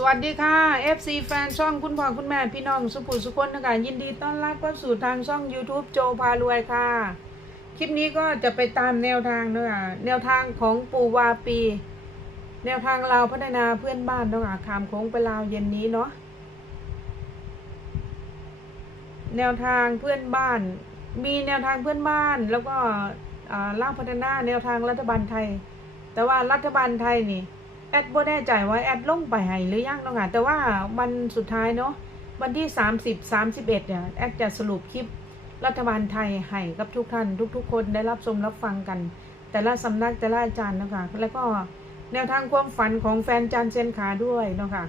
สวัสดีค่ะ FC แฟนช่องคุณพ่อคุณแม่พี่น้องสุภูสุคนนะคะยินดีต้อนรับเข้าสู่ทางช่อง YouTube โจพารวยค่ะ คลิปนี้ก็จะไปตามแนวทางนะคะแนวทางของปูวาปี แนวทางเราวพัฒนาเพื่อนบ้านนะคะขามโค้งไปลาวเย็นนี้เนาะแนวทางเพื่อนบ้าน มีแนวทางเพื่อนบ้าน แล้วก็อ่าลาวพัฒนาแนวทางรัฐบาลไทย แต่ว่ารัฐบาลไทยนี่ แอดบ่แน่ใจว่าแอดลงไปให้หรือยังเนาะค่ะแต่ว่าวันสุดท้ายเนาะวันที่ 30 31เนี่ยแอดจะสรุปคลิปรัฐบาลไทยให้กับทุกท่านทุก ๆ คนได้รับชมรับฟังกัน แต่ละสำนักแต่ละอาจารย์เนาะคะแล้วก็แนวทางความฝันของแฟนจันเซนขาด้วยเนาะค่ะ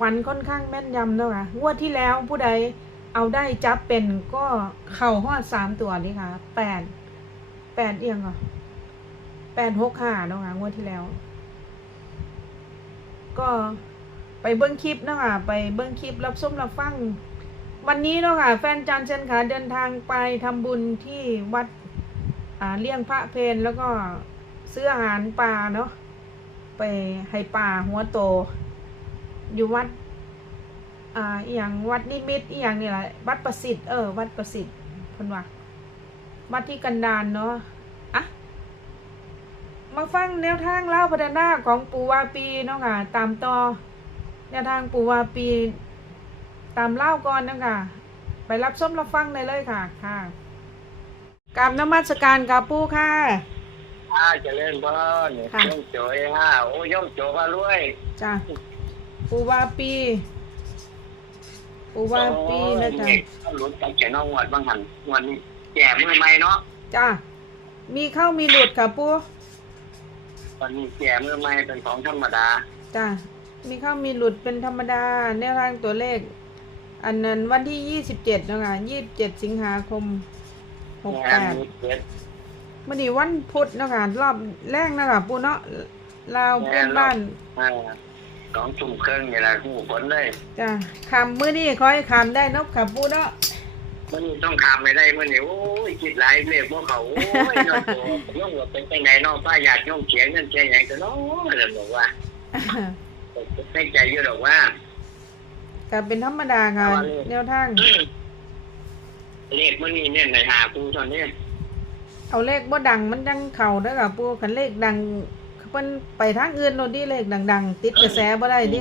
ฝันค่อนข้างแม่นยำเนาะค่ะงวดที่แล้วผู้ใดเอาได้จับเป็นก็เข่าหอดสามตัวนี่ค่ะแปดแปดเอียงเหรอแปดหกห้าเนาะค่ะงวดที่แล้ว ก็ไปเบิ้งคลิปเนาะคะไปเบิ้งคลิปรับส้มรับฟัง วันนี้เนาะค่ะแฟนจันเชนขาเดินทางไปทำบุญที่วัดอ่าเลี้ยงพระเพนแล้วก็ซื้ออาหารปลาเนาะไปให้ป่าหัวโต อยู่วัดอ่าอย่างวัดนิมิตอย่างนี่แหละวัดประสิทธิ์เออวัดประสิทธิ์พนว่าวัดที่กันดานเนาะ มาฟังแนวทางเล่าพัฒนาของปูวาปีเนาะค่ะ ตามต่อแนวทางปูวาปี ตามเล่าก่อนเนาะคะไปรับส้มรับฟังได้เลยค่ะ ค่ะกราบนมัสการกับปูค่ะอ่าเจะเล่นพ่อนี่ค่ะย่อมโจยฮะโอ้ย่อมโจพารวยจ้ะปูวาปีปูวาปีนะจ๊ะโอ้ยหลุดจากแกน้องหวดบางหันหวันนี้แก่มือใหม่เนาะจ้ะมีเข้ามีหลุดค่ะปู วันนี้แก่มือใหม่เป็นของธรรมดาจ้ะมีเข้ามีหลุดเป็นธรรมดาแนวทางตัวเลข อันนั้นวันที่ยี่สิบเจ็ดนาะคะยี่สิบเจ็ดสิงหาคมหกแปงานดมีเกิดมื่อนี้วันพุธเนาะคะรอบแรกเนาะคะปูเนาะลาวเพื่อนบ้านอ่าสองทุ่มครึ่งนี่แหละหูผลเลยจ้ะคำมื่อนี้ขอให้คำได้เนกขับปูเนาะ มันนี้ต้องขามไม่ได้มื่อนี้โอ้ยคิดหลายเลขพวกเขาโอ้ยย่อมโจย่อมว่าเป็นไปไหนเนาะป้าอยากย่อมเขียนเงินเขียนอย่างก็เนาะเลยบอกว่าให้ใจอยู่ดอกว่าก็เป็นธรรมดาค่ะเอาเลยแนวทางเลขมันนี่เนี่ยในหาปูตอนนี้เอาเลขบ่ดังมันดังเข่าเด้อค่ะปูคันเลขดังเพิ่นไปทางอื่นโน่นดิเลขดัง ๆ ติดกระแสบ่ได้ดิ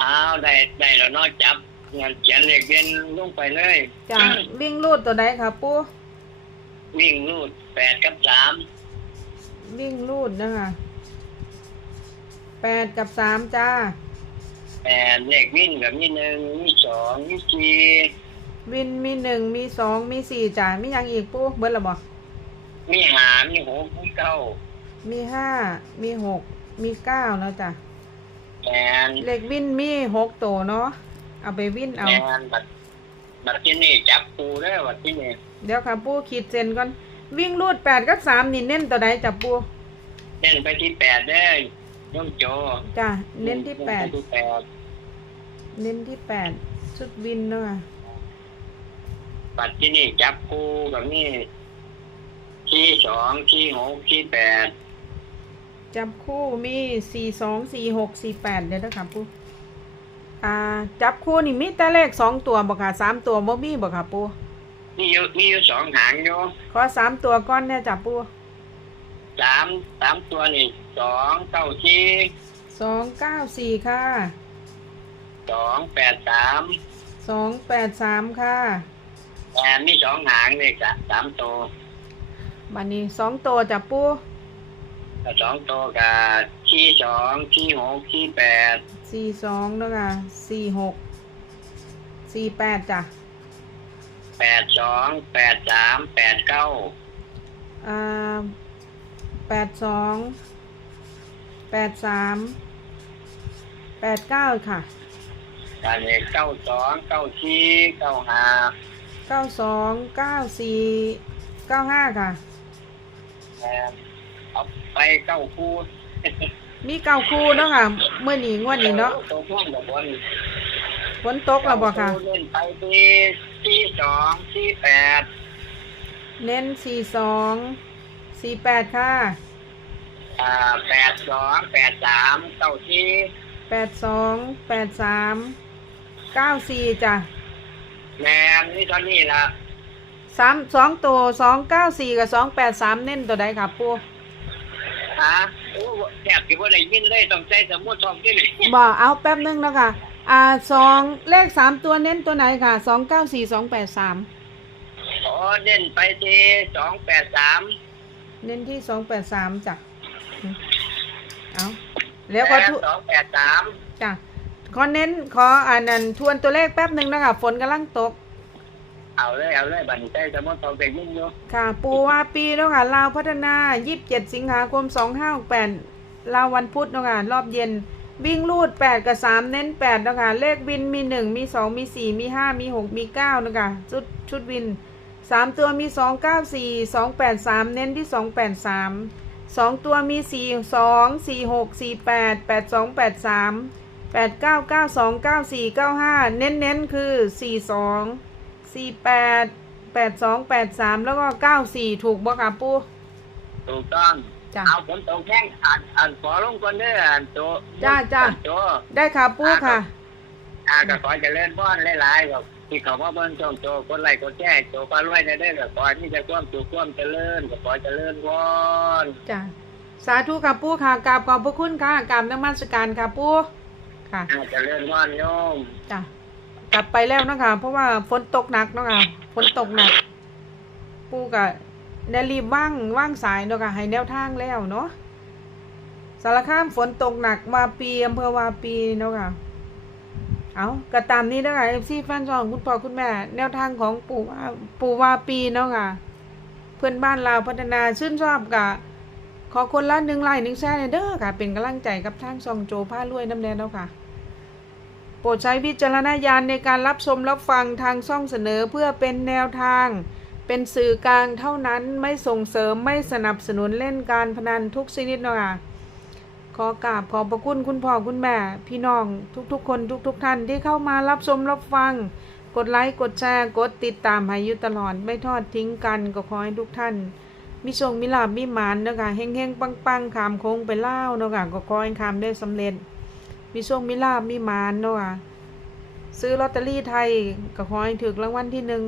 อ้าวได้ได้แล้วเนอกจับ งานเขียนเลขเรียนลงไปเลยจ้ะวิ่งลูดตัวใดค่ะปูวิ่งรูดแปดกับสามวิ่งลูดนะคะแปดกับสามจ้าแปดเลขวิ่งกับมีหนึ่งมีสองมีสี่วินมีหนึ่งมีสองมีสี่จ้ามีหยังอีกปูเบิดละบ่มีหามีหกมีเก้ามีห้ามีหกมีเก้าแล้วจ้ะแปดเลขวินมีหกตัวเนาะ เอาไปวินเอาแปดบัตรบัตรที่นี่จับปูได้อบัตรที่นี่เดี๋ยวค่ะปูขีดเส้นก่อน วิ่งรูดแปดกับสามนี่เน้นตัวใดจับปูเน้นไปที่แปดได้อย่อมโจจ้ะเน้นที่แปดเน้นไปที่แปดเน้นที่แปดชุดวินเนาะบัตรที่นี่จับปูกับนี่ที่สองที่หกที่แปดจับคู่มีสี่สองสี่หกสี่แปดเดี๋ยวนะคะปู อ่า จับคู่นี่มีแต่เลขสองตัวบ่ค่ะสามตัวบ่มีบ่ค่ะปูมีอยู่มีอยู่สองหางอยู่ขอสามตัวก้อนเนี่ยจับปูสามสามตัวนี่สองเก้าสี่สองเก้าสี่ค่ะสองแปดสามสองแปดสามค่ะแอนมีสองหางเลยจ้ะสามตัวบันนี้สองตัวจับปูถ้าสองตัวกับที่สองที่หกที่แปด สี่สองเนาะค่ะสี่หกสี่แปดจ้ะแปดสองแปดสามแปดเก้าอ่าแปดสองแปดสามแปดเก้าค่ะการเลขเก้าสองเก้าที่เก้าห้าเก้าสองเก้าสี่เก้าห้าค่ะแอนเอาไปเก้าคู่ มีเก้าคู่เนาะค่ะเมื่อนี้งวดนี้เนาะตัวพ่วงแบบบนฝนตกแล้วบ่ค่ะ เล่นไปที่ที่สองที่แปดเน้นสี่สองสี่แปดค่ะแอ่าแปดสองแปดสามเก้าสี่แปดสองแปดสามเก้าสี่จ้ะแมนนี่ตอนนี้ละสามสองตัวสองเก้าสี่กับสองแปดสามเน้นตัวใดครับปูฮะ โอ้แทบจะว่าได้ยินเลยต้องใช้สมุดทองที่นี่บอกเอาแป๊บนึงนะคะอ่าสองเลขสามตัวเน้นตัวไหนค่ะสองเก้าสี่สองแปดสามอ๋อเด่นไปที่สองแปดสามเน้นที่สองแปดสามจ้ะอืมเอาแล้วก็ทุสองแปดสามจ้ะขอเน้นขออ่านันทวนตัวเลขแป๊บนึงนะคะฝนกำลังตก เอาเลยเอาเลยบันใช้สมุดทองเป็นมุ่งอยู่ค่ะปูว่าปีเนาะค่ะลาวพัฒนา27สิงหาคม2568ลาววันพุธเนาะค่ะรอบเย็นวิ่งรูด 8 กับ 3 เน้น8นะคะเลขวินมี 1 มี 2 มี 4 มี 5 มี 6 มี 9 นะคะชุดชุดวิน 3 ตัวมี 2 9 4 2 8 3 เน้นที่ 2 8 3 2 ตัวมี 4 2 4 6 4 8 8 2 8 3 8 9 9 2 9 4 9 5 เน้นเน้นคือ 4 2 4 8แปดสองแปดสามแล้วก็เก้าสี่ถูกบ่ค่ะปูถูกต้องจ้ะเอาผลตรงแข้งอ่านอ่านขอลงก่อนเด้ออ่านตัวจ้าจ้าตัวได้ค่ะปูค่ะ อ่าก็ขอเจะเล่นบ้อนหลายๆก็ที่เขาว่าเบิ่งช่องโตกดไลค์กดแชร์โตปลารวยในเด้อก็ขอให้มีแต่ความสุขความเจริญก็ขอเจริญพรจ้ะสาธุค่ะปูค่ะกราบขอบพระคุณค่ะกราบนมัสการค่ะปูค่ะอ่าเจริญพรโยมจ้ะ กลับไปแล้วนะคะเพราะว่าฝนตกหนักนะคะฝนตกหนัก ปูก็ได้รีบว่างว่างสายเนาะค่ะให้แนวทางแล้วเนาะสารคามฝนตกหนักวาปีอำเภอวาปีเนาะค่ะเอาก็ตามนี้นะคะเอฟซีแฟนช่องคุณพ่อคุณแม่ แนวทางของปู่ว่าปู่วาปีเนาะค่ะ เพื่อนบ้านเราวพัฒนาชื่นชอบกับขอคนละหนึ่งไลค์หนึ่งแชร์เด้อค่ะ เป็นกำลังใจกับทางช่องโจผ้ารวยน้ำแดงแล้วค่ะ ปรดใช้วิจารณญาณในการรับชมรับฟังทางช่องเสนอเพื่อเป็นแนวทาง เป็นสื่อกลางเท่านั้นไม่ส่งเสริมไม่สนับสนุนเล่นการพนันทุกชนิดเนาะคะขอกราบขอบพระคุณคุณพ่อคุณแม่ พี่น้องทุกๆ คนทุก ๆ ท่านที่เข้ามารับชมรับฟัง กดไลค์กดแชร์กดติดตามให้อยู่ตลอดไม่ทอดทิ้งกันก็ขอให้ทุกท่านมีโชคมีลาบมีหมานเนาะค่ะเฮงเฮงปังปังๆขามโค้งไปเล่าเนาะค่ะก็ขอให้ขามได้สำเร็จ มีโชคมีลาบมีมานเนาะค่ะซื้อลอตเตอรี่ไทยก็ขอให้ถูกรางวัลที่หนึ่ง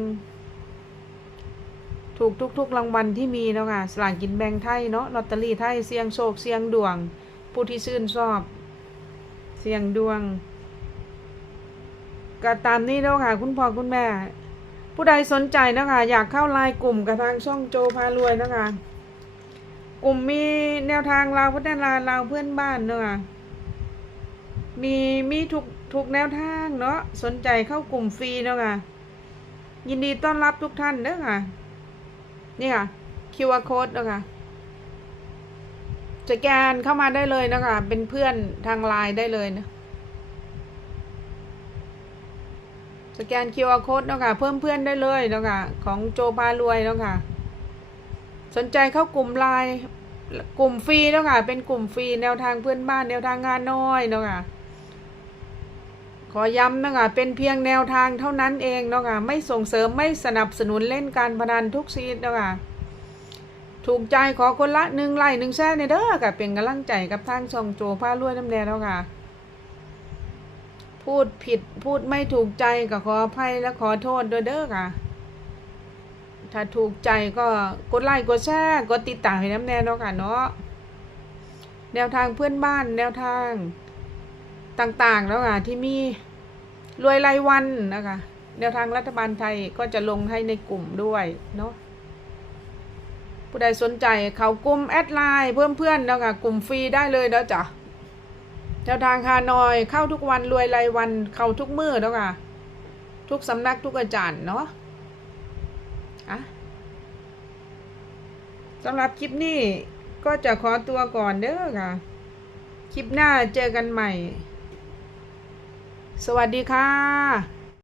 ถูกทุก ๆ รางวัลที่มีเนาะค่ะสลากกินแบ่งไทยเนาะลอตเตอรี่ไทยเสี่ยงโชคเสี่ยงดวง ผู้ที่ชื่นชอบ เสี่ยงดวงก็ตามนี้แล้วค่ะ คุณพ่อคุณแม่ ผู้ใดสนใจนะคะ อยากเข้าไลน์กลุ่มกับทางช่องโจพารวยนะคะ กลุ่มมีแนวทางเราพัฒนาเราเพื่อนบ้านเนาะ มีมีทุกทุกแนวทางเนาะสนใจเข้ากลุ่มฟรีเนาะค่ะ ยินดีต้อนรับทุกท่านเด้อค่ะ นี่ค่ะ QR code เนาะค่ะสแกนเข้ามาได้เลยนะคะ เป็นเพื่อนทางไลน์ได้เลยนะสแกน QR code เนาะค่ะ เพิ่มเพื่อนได้เลยเนาะค่ะ ของโจพารวยเนาะค่ะ สนใจเข้ากลุ่มไลน์กลุ่มฟรีเนาะค่ะ เป็นกลุ่มฟรีแนวทางเพื่อนบ้านแนวทางงานน้อยเนาะค่ะ อย้ำนะคะเป็นเพียงแนวทางเท่านั้นเองเนาะคะไม่ส่งเสริมไม่สนับสนุนเล่นการพนันทุกชนิดเนาะคะถูกใจขอคนละหนึ่งไลค์หนึ่งแชร์ในเด้อค่ะเป็นกำลังใจกับทางช่องโจผ้ารวยน้ำแดงแล้วค่ะพูดผิดพูดไม่ถูกใจก็ขออภัยและขอโทษด้วยเด้อค่ะ ถ้าถูกใจก็กดไลค์กดแชร์กดติดตามให้น้ำแดงเนาะค่ะเนาะแนวทางเพื่อนบ้านแนวทางต่างๆแล้วค่ะที่มี รวยรายวันนะคะแนวทางรัฐบาลไทยก็จะลงให้ในกลุ่มด้วยเนาะผู้ใดสนใจเขากลุ่มแอดไลน์เพิ่มเพื่อนแล้วค่ะกลุ่มฟรีได้เลยเนาะจ้ะแนวทางฮานอยเข้าทุกวันรวยรายวันเข้าทุกมือแล้วค่ะทุกสำนักทุกอาจารย์เนาะอะสำหรับคลิปนี้ก็จะขอตัวก่อนเด้อค่ะ คลิปหน้าเจอกันใหม่ สวัสดีค่ะ